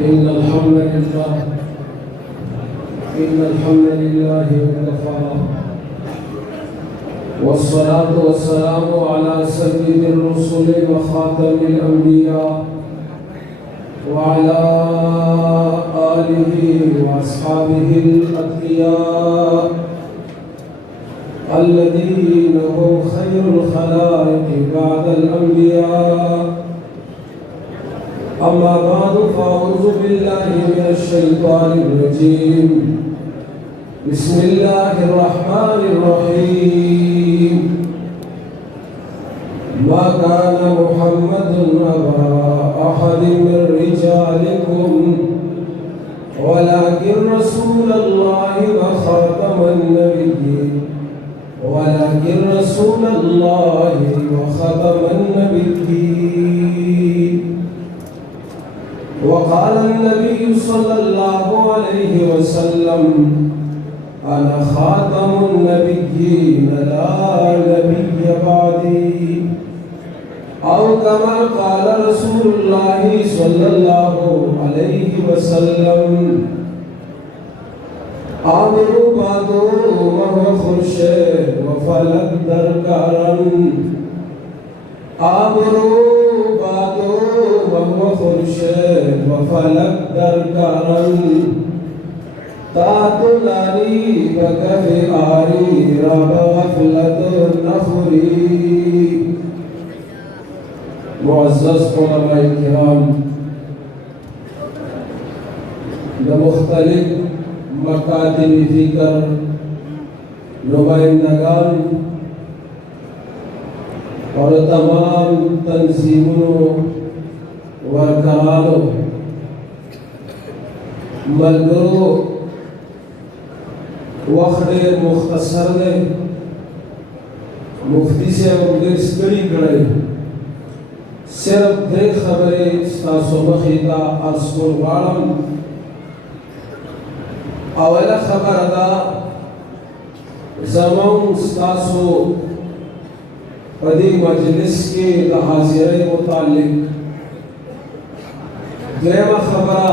إن الحمد لله وكفى والصلاة والسلام على سيد الرسل وخاتم الأنبياء وعلى آله وأصحابه الأتقياء الذين هم خير الخلائق بعد الأنبياء. أما بعد فأعوذ بالله من الشيطان الرجيم. بسم الله الرحمن الرحيم. ما كان محمد أبا أحد من رجالكم ولكن رسول الله وخاتم النبيين وقال النبي صلى الله عليه وسلم: أنا خاتم النبيين لا نبي بعدي. أو كما قال رسول الله صلى الله عليه وسلم: آمروا بعدو وهو خرشد وفلك درکارن. آمروا بعدو وهو خرشد وفلك درکارن. تاتلانی بکف آری رب غفلت نخوری. معزز علماء کرام، مختلف مکاتب فکر نمائندگان اور تمام تنظیموں ورکرانوں ملګرو، وخت مختصر دی. مفتی صاحب ډېر ستړي کړی، صرف دې خبرې ستاسو مخې ته عرض کول غواړم. اوله خبره ده زموږ ستاسو په دې مجلس کې د حاضرۍ متعلق. دویمه خبره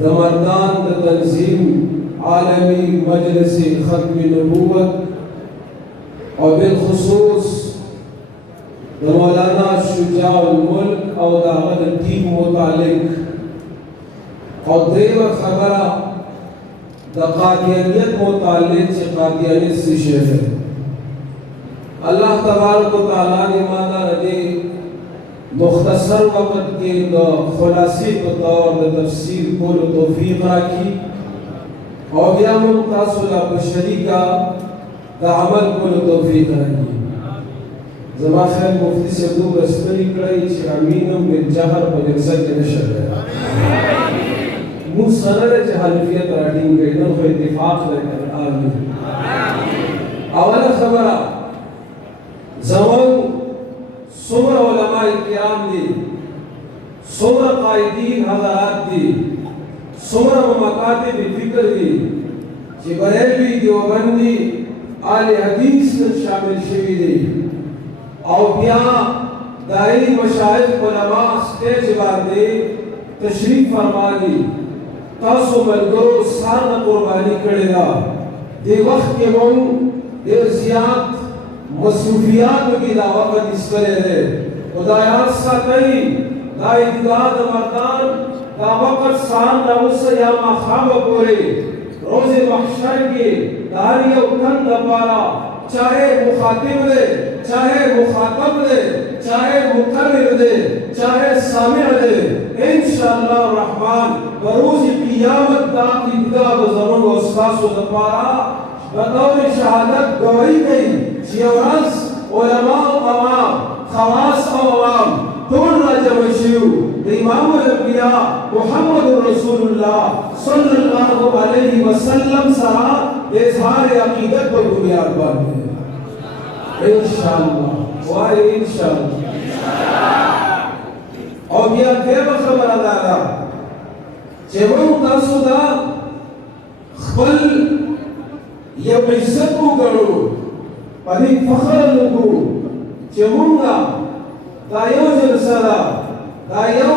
د مردان د تنظیم عالمی مجلس ختم نبوت او بالخصوص د مولانا شجاع الملک او د هغه د ټیم متعلق. او دریمه خبره د قادیانیت متعلق چې قادیانیت څه شی دی. الله تبارک وتعالی نے مانا دې مختصر وقت کې د خلاصې په طور د تفسیر کولو توفیق راکړي او بیا موږ تاسو له په شریکه د عمل کولو توفیق راکړي. زما خیال مفتی صاحب دومره ستړي کړی چې امین هم بالجهر په جلسه کې نشه دی. موږ سره چې حنفیت راټینګ کړي نو خو اتفاق لري. آمین. اوله خبره زموږ څومره علماء کرام دي، څومره قائدین حضرات دي، څومره مکاتب فکر دي چې بریلوي دیوبندي آل حدیث شامل شوي دي. او بیا دایي مشایخ علماء سټیج باندې تشریف فرمایي. تاسو ملګرو ساره قرباني کړې ده. دې وخت کې مونږ ډېر زیات مصروفیاتو کې دا وخت ایستلی دی. خدایان ساتئ دا عیدګاه د مردان دا وخت سهار نه اوسه یا ماښامه پورې روز محشر کې د هر یو تن دپاره چاہے مخاطب دے، چاہے مخاطب دے، چاہے مقرر دے، چاہے سامع دے، انشاءاللہ الرحمن بروز قیامت دا ابتدا بزمن و اساس و دپارا بطور شہادت گواہی گئی چی ورز علماء عوام خواص عوام ټول راجمع شیو د امام الانبیاء محمد رسول الله صلی الله علیه وسلم سره د اظهار عقیدت په بنیاد باندې انشاءالله وای انشاءالله. او بیا دغه خبره ده چې موږ تاسو ته خپل یو عزت وګړو، په دې فخر لګو چې موږ دا یو جلسه ده، دا یو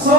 100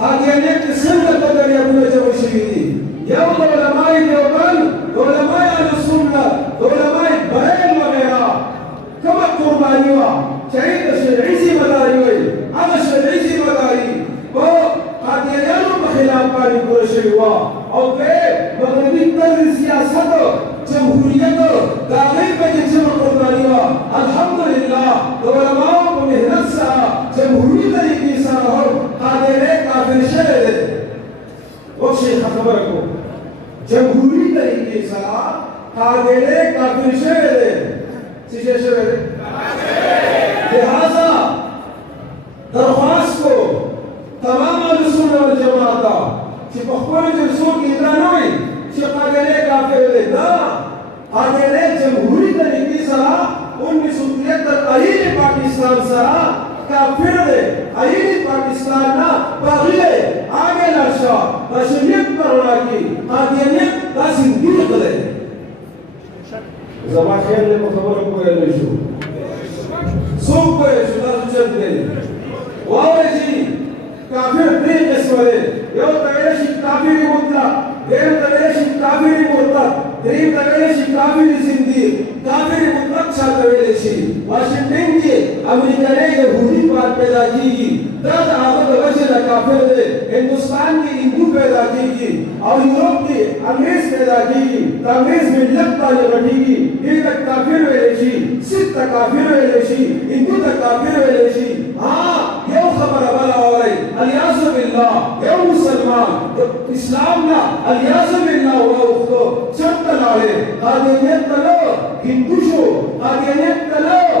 قادیانیت کې څنګه په دریابونه جمع شوي دي. یو د علماء دیوبند، د علماء اهلسنت، د علماء بریل وغیره کومه قرباني وه چې هغې ته شرعي ذمهداري وایي، هغه شرعي ذمهداري په قادیانیانو په خلاف باندې پوره شوې وه. او درې مغربي طرز سیاست جمهوریت د هغې پکې جمع قرباني وه. الحمدلله د علماو په محنت سره جمهوري طریقې سره هم قادیانی کافر شوی دی. اوس شیخه خبره کوم، جمهوري طریقې سره قادیانی کافر شوی دی. څه شی شوی دی؟ لہذا درخواست کو تمام اهلسنت والجماعت ته چې په خپلو جلسو کې دا نه وایي چې قادیانی کافر دی. نه، قادیانی جمهوري طریقې سره 1973 آئین پاکستان سره کافر دی. آئین پاکستان نه باغی آگے لاشه بشریت پر رڼا کړي. قادیانیت دا زندیق دی. زما خیال دی په خبرو پوهېدلی شو. څوک پوهېږي چې دا څه چل دی؟ واورئ چې کافر درې قسمه دی. یو ته ویلی شي کافر مطلق، دویم ته ویلی شي کافر مرتد، دریم ته ویلی شي کافر زندیق. کافر مطلق چاته ویلی شي؟ واشنګټن کې امریکایي یهودي پیدا کېږي، دا د هغه د وجې نه کافر دی. هندوستان کې هندو پیدا کېږي او یورپ کې انګریز پیدا کېږي، د انګریز ملت باندې غټېږي، دې ته کافر ویلی شي. سکھ ته کافر ویلی شي، هندو ته کافر ویلی شي. یو خبره بله واورئ، الیاذ بالله یو مسلمان اسلام نه الیاذ بالله واوښتو، چېرته لاړې؟ قادیانیت ته لاړ، هندو شو، قادیانیت ته لاړ،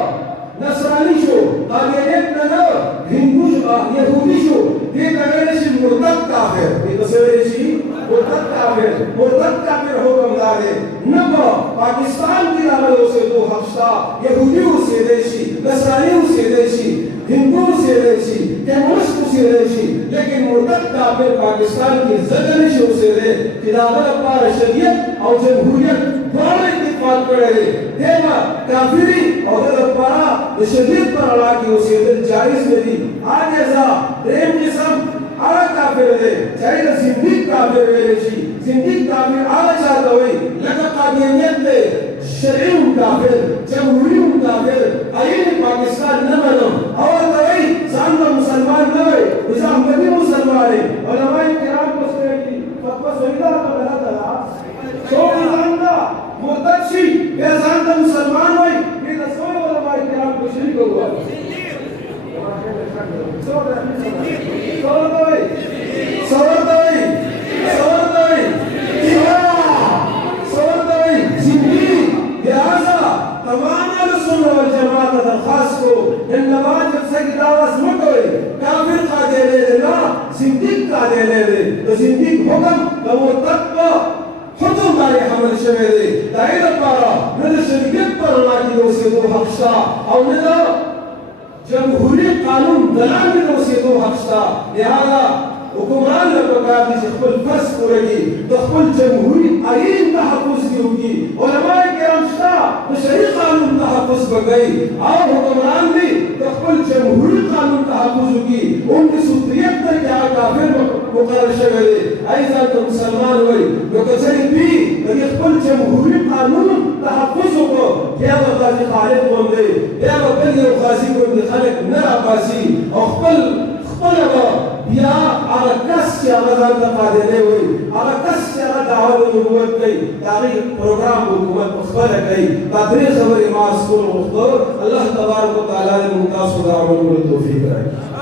نصرانی شو، قادیانیت ته لاړ، هندو شو، یهودي شو. دې ته ویلی شي مرتد کافر. دې ته څه ویلی شي؟ مرتد کافر. مرتد کافر حکم دا دی نه په پاکستان کې راغلی اوسېدو حق شته، یهودي اوسېدی شي، نصراني اوسېدی شي، هندو اوسېدی شي، کمونیسټ اوسېدی شي، لیکن مرتد کافر پاکستان کې ځکه نه شي اوسېدی چې د هغه لپاره شریعت او جمهوریت دواړه اتفاق کړی دی. دی به کافري او د لپاره د شریعت په رڼا کې اوسېدل جایز نه دي. عاجزه درېیم قسم هغه کافر دی چې هغې ته زندیق کافر ویلی شي. زندیق کافر هغه چاته وایي لکه قادیانیت دی، شرعي هم کافر، جمهوري هم کافر، آئین پاکستان نه منم او ورته وایي ځان ته مسلمان نه وایي، زه احمدي مسلمان یم. علماء کرام پوښتنه کوي فتوا صحیح ده که غلطه ده؟ څوک ځان ته مرتد شي بیا ځان ته مسلمان وایي، دې ته څو علماء کرام په شریک ووایي؟ څه ورته وایي؟ څه ورته وایي؟ څه ورته وایي؟ څه ورته وایي؟ زندیق. لہذا تمام اهلسنت والجماعت ته درخواست کو نن نواز جلسه کې دا آواز مه کوئ کافر قادیانی دی، نه زندیق قادیانی دی. د زندیق حکم د مرتد په حکم باندې حمل شوی دی. د هغې لپاره نه د شریعت په رڼا کې د اوسېدو حق شته او نه د جمهوري قانون د لاندې د اوسېدو حق شته. لہذا حکمران له پکار دي چې خپل فرض پوره کړي، د خپل جمهوري آئین تحفظ دې وکړي. علماء کرام شته د شرعي قانون تحفظ به کوي او حکمران دي د خپل جمهوري قانون تحفظ وکړي. 1973 کې هغه کافر مقرر شوی دی، هغې ځان ته مسلمان وایي. نو که ځینې دوی د دې خپل جمهوري قانون تحفظ وکړو بیا به قاضي خالد غوندې بیا به بل یو قاضي غوندې خلک نه راباسي او خپله به بیا هغه کس چې هغه ځان ته قادیانی وایي، هغه کس چې هغه دعوه د نبوت کوي، د هغې پروګرام حکومت پخپله کوي. دا درې خبرې ما عرض کول غوښته. الله تبارک وتعالی دې موږ تاسو د عمل کولو توفیق راکړي.